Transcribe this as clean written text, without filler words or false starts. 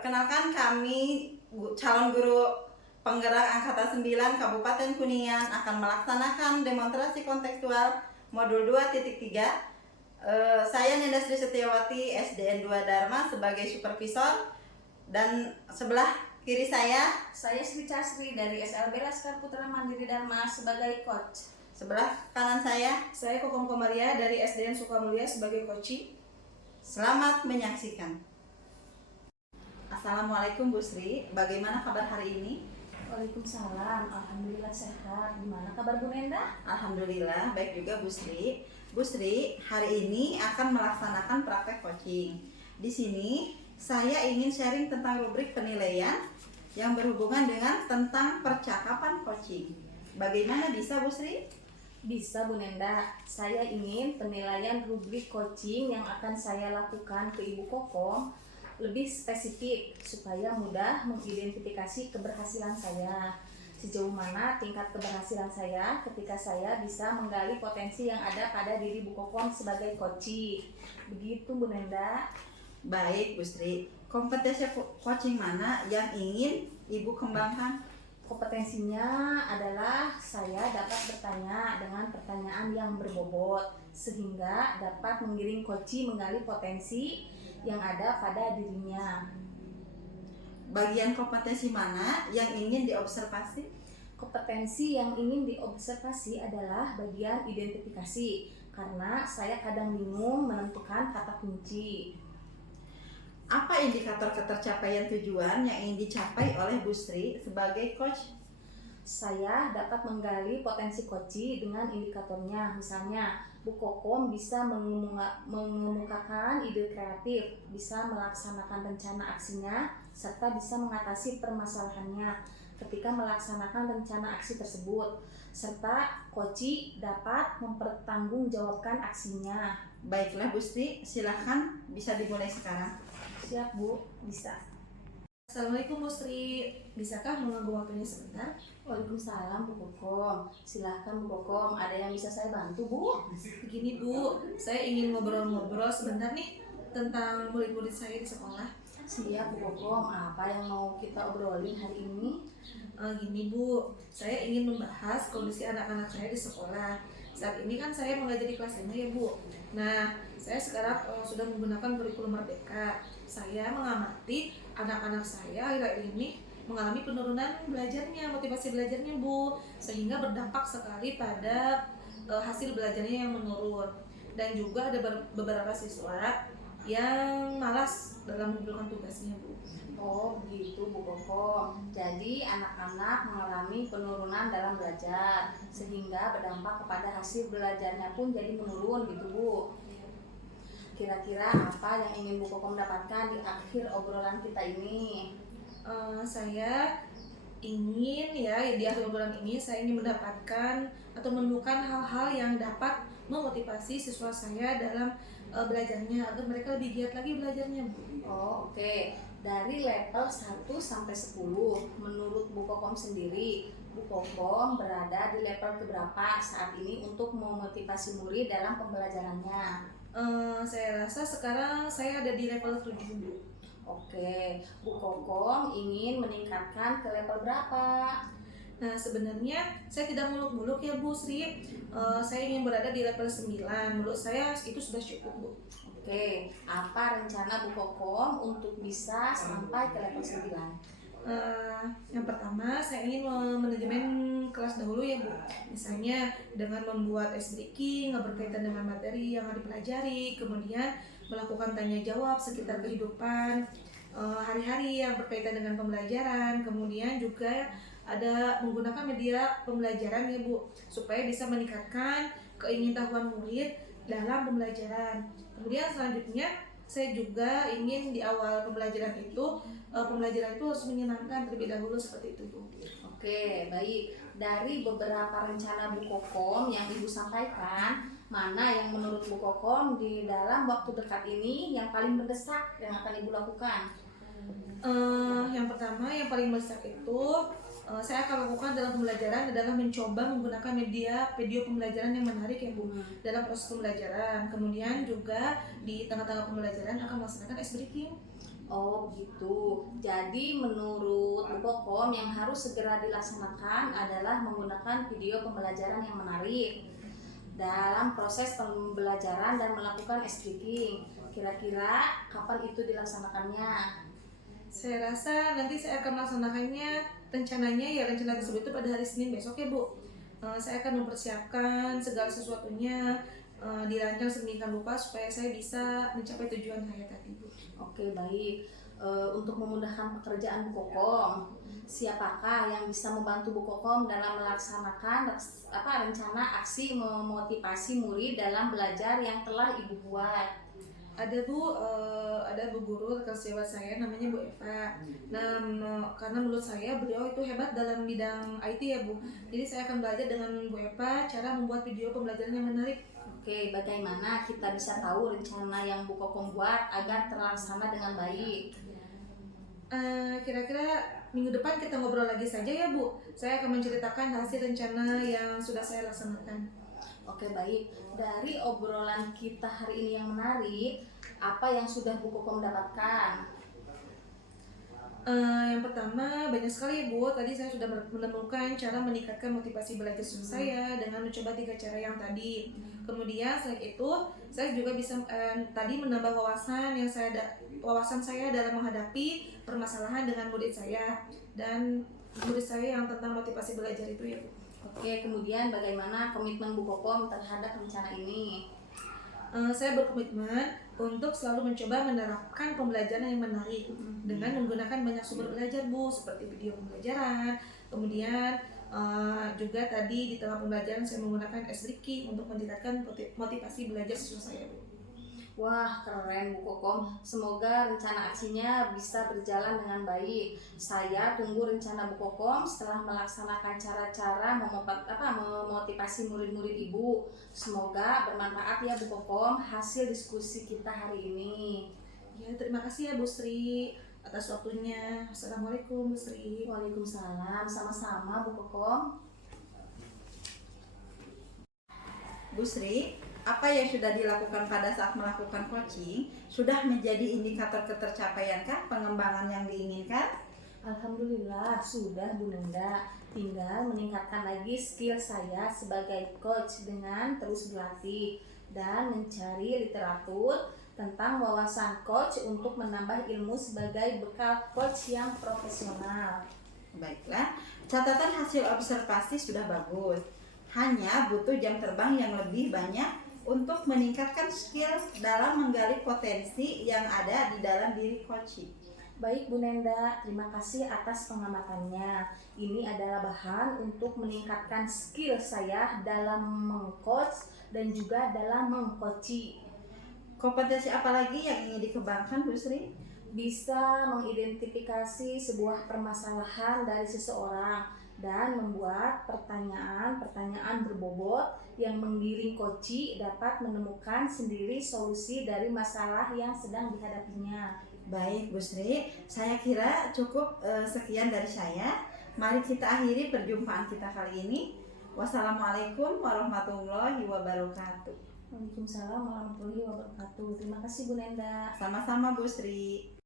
Perkenalkan kami calon guru penggerak Angkatan 9 Kabupaten Kuningan akan melaksanakan demonstrasi kontekstual modul 2.3. Saya Nenda Sri Setiawati SDN 2 Dharma sebagai supervisor, dan sebelah kiri saya Sri Casri dari SLB Laskar Putra Mandiri Dharma sebagai coach. Sebelah kanan saya Kokom Komaria dari SDN Sukamulya sebagai coach. Selamat menyaksikan. Assalamualaikum Bu Sri, bagaimana kabar hari ini? Waalaikumsalam, alhamdulillah sehat. Gimana kabar Bu Nenda? Alhamdulillah baik juga Bu Sri. Bu Sri, hari ini akan melaksanakan praktek coaching. Di sini saya ingin sharing tentang rubrik penilaian yang berhubungan dengan tentang percakapan coaching. Bagaimana bisa Bu Sri? Bisa Bu Nenda, saya ingin penilaian rubrik coaching yang akan saya lakukan ke Ibu Kokom lebih spesifik supaya mudah mengidentifikasi keberhasilan saya. Sejauh mana tingkat keberhasilan saya ketika saya bisa menggali potensi yang ada pada diri Bu Kokom sebagai coach. Begitu Bu Nenda. Baik Bu Sri, kompetensi coaching mana yang ingin Ibu kembangkan? Kompetensinya adalah saya dapat bertanya dengan pertanyaan yang berbobot sehingga dapat mengiring coach menggali potensi yang ada pada dirinya. Bagian kompetensi mana yang ingin diobservasi? Kompetensi yang ingin diobservasi adalah bagian identifikasi, karena saya kadang bingung menentukan kata kunci. Apa indikator ketercapaian tujuan yang ingin dicapai oleh Bu Sri sebagai coach? Saya dapat menggali potensi coach dengan indikatornya. Misalnya, Bu Kokom bisa mengemukakan ide kreatif, bisa melaksanakan rencana aksinya, serta bisa mengatasi permasalahannya ketika melaksanakan rencana aksi tersebut, serta coach dapat mempertanggungjawabkan aksinya. Baiklah Bu Sri, silahkan bisa dimulai sekarang. Siap Bu, bisa. Assalamualaikum Bu Sri, bisakah mengganggu waktunya sebentar? Waalaikumsalam Bu Kokom, silahkan Bu Kokom, ada yang bisa saya bantu Bu? Begini Bu, saya ingin ngobrol-ngobrol sebentar nih tentang murid-murid saya di sekolah. Siap Bu Kokom, apa yang mau kita obrolin hari ini? Gini Bu, saya ingin membahas kondisi anak-anak saya di sekolah. Saat ini kan saya mengajar di kelas 5 ya Bu. Nah, saya sekarang sudah menggunakan kurikulum Merdeka. Saya mengamati anak-anak saya akhir-akhir ini mengalami penurunan belajarnya, motivasi belajarnya Bu, sehingga berdampak sekali pada hasil belajarnya yang menurun. Dan juga ada beberapa siswa yang malas dalam mengumpulkan tugasnya Bu. Oh begitu Bu Kokom, jadi anak-anak mengalami penurunan dalam belajar sehingga berdampak kepada hasil belajarnya pun jadi menurun gitu Bu. Kira-kira apa yang ingin Bu Kokom dapatkan di akhir obrolan kita ini? Saya ingin di akhir obrolan ini saya ingin mendapatkan atau menemukan hal-hal yang dapat memotivasi siswa saya dalam belajarnya agar mereka lebih giat lagi belajarnya Bu. Oh oke. Dari level 1 sampai 10, menurut Bu Kokom sendiri, Bu Kokom berada di level keberapa saat ini untuk memotivasi murid dalam pembelajarannya? Saya rasa sekarang saya ada di level 7 Bu. Oke, Bu Kokom ingin meningkatkan ke level berapa? Nah sebenarnya saya tidak muluk-muluk ya Bu Sri, saya ingin berada di level 9, menurut saya itu sudah cukup Bu. Oke, apa rencana Bu Kokom untuk bisa sampai ke level 9? Yang pertama saya ingin manajemen kelas dahulu ya Bu. Misalnya dengan membuat ice breaking berkaitan dengan materi yang dipelajari, kemudian melakukan tanya jawab sekitar kehidupan hari-hari yang berkaitan dengan pembelajaran, kemudian juga ada menggunakan media pembelajaran ya Bu, supaya bisa meningkatkan keingintahuan murid dalam pembelajaran. Kemudian selanjutnya saya juga ingin di awal pembelajaran itu harus menyenangkan terlebih dahulu, seperti itu Bu. Oke, baik. Dari beberapa rencana Bu Kokom yang Ibu sampaikan, mana yang menurut Bu Kokom di dalam waktu dekat ini yang paling mendesak yang akan Ibu lakukan? Yang pertama yang paling besar itu saya akan lakukan dalam pembelajaran adalah mencoba menggunakan video pembelajaran yang menarik ya Bu dalam proses pembelajaran. Kemudian juga di tengah-tengah pembelajaran akan melaksanakan ice breaking. Oh begitu. Jadi menurut Bu Kokom yang harus segera dilaksanakan adalah menggunakan video pembelajaran yang menarik dalam proses pembelajaran dan melakukan S-Tricking. Kira-kira kapan itu dilaksanakannya? Saya rasa nanti saya akan melaksanakannya, rencananya ya rencana tersebut itu pada hari Senin besok ya Bu. Saya akan mempersiapkan segala sesuatunya, dirancang sedemikian rupa supaya saya bisa mencapai tujuan saya tadi Bu. Oke baik. Untuk memudahkan pekerjaan Bu Kokom, siapakah yang bisa membantu Bu Kokom dalam melaksanakan rencana aksi memotivasi murid dalam belajar yang telah Ibu buat? Ada Bu, ada Bu Guru rekan sejawat saya namanya Bu Eva. Nah, karena menurut saya beliau itu hebat dalam bidang IT ya Bu. Jadi saya akan belajar dengan Bu Eva cara membuat video pembelajaran yang menarik. Oke, bagaimana kita bisa tahu rencana yang Bu Kokom buat agar terlaksana dengan baik? Kira-kira minggu depan kita ngobrol lagi saja ya Bu. Saya akan menceritakan hasil rencana yang sudah saya laksanakan. Oke baik, dari obrolan kita hari ini yang menarik, apa yang sudah Bu Kokom dapatkan? Yang pertama banyak sekali ya Bu. Tadi saya sudah menemukan cara meningkatkan motivasi belajar saya dengan mencoba 3 cara yang tadi. Kemudian selain itu saya juga bisa tadi menambah wawasan saya dalam menghadapi permasalahan dengan murid saya dan murid saya yang tentang motivasi belajar itu ya Bu. Oke, kemudian bagaimana komitmen Bu Kokom terhadap rencana ini? Saya berkomitmen untuk selalu mencoba menerapkan pembelajaran yang menarik dengan menggunakan banyak sumber belajar Bu, seperti video pembelajaran. Kemudian juga tadi di tengah pembelajaran saya menggunakan S-Tricking untuk meningkatkan motivasi belajar siswa saya Bu. Wah, keren Bu Kokom. Semoga rencana aksinya bisa berjalan dengan baik. Saya tunggu rencana Bu Kokom setelah melaksanakan cara-cara memotivasi murid-murid Ibu. Semoga bermanfaat ya Bu Kokom hasil diskusi kita hari ini. Ya, terima kasih ya Bu Sri atas waktunya. Assalamualaikum Bu Sri. Waalaikumsalam. Sama-sama Bu Kokom. Bu Sri, apa yang sudah dilakukan pada saat melakukan coaching sudah menjadi indikator ketercapaiankah pengembangan yang diinginkan? Alhamdulillah sudah Bu Nunda. Tinggal meningkatkan lagi skill saya sebagai coach dengan terus berlatih dan mencari literatur tentang wawasan coach untuk menambah ilmu sebagai bekal coach yang profesional. Baiklah, catatan hasil observasi sudah bagus. Hanya butuh jam terbang yang lebih banyak untuk meningkatkan skill dalam menggali potensi yang ada di dalam diri coaching. Baik Bu Nenda, terima kasih atas pengamatannya. Ini adalah bahan untuk meningkatkan skill saya dalam mengcoach dan juga dalam mengcoaching. Kompetensi apa lagi yang ingin dikembangkan Bu Sri? Bisa mengidentifikasi sebuah permasalahan dari seseorang dan membuat pertanyaan-pertanyaan berbobot yang menggiring coach dapat menemukan sendiri solusi dari masalah yang sedang dihadapinya. Baik Bu Sri, saya kira cukup sekian dari saya. Mari kita akhiri perjumpaan kita kali ini. Wassalamualaikum warahmatullahi wabarakatuh. Waalaikumsalam warahmatullahi wabarakatuh. Terima kasih Bu Nenda. Sama-sama Bu Sri.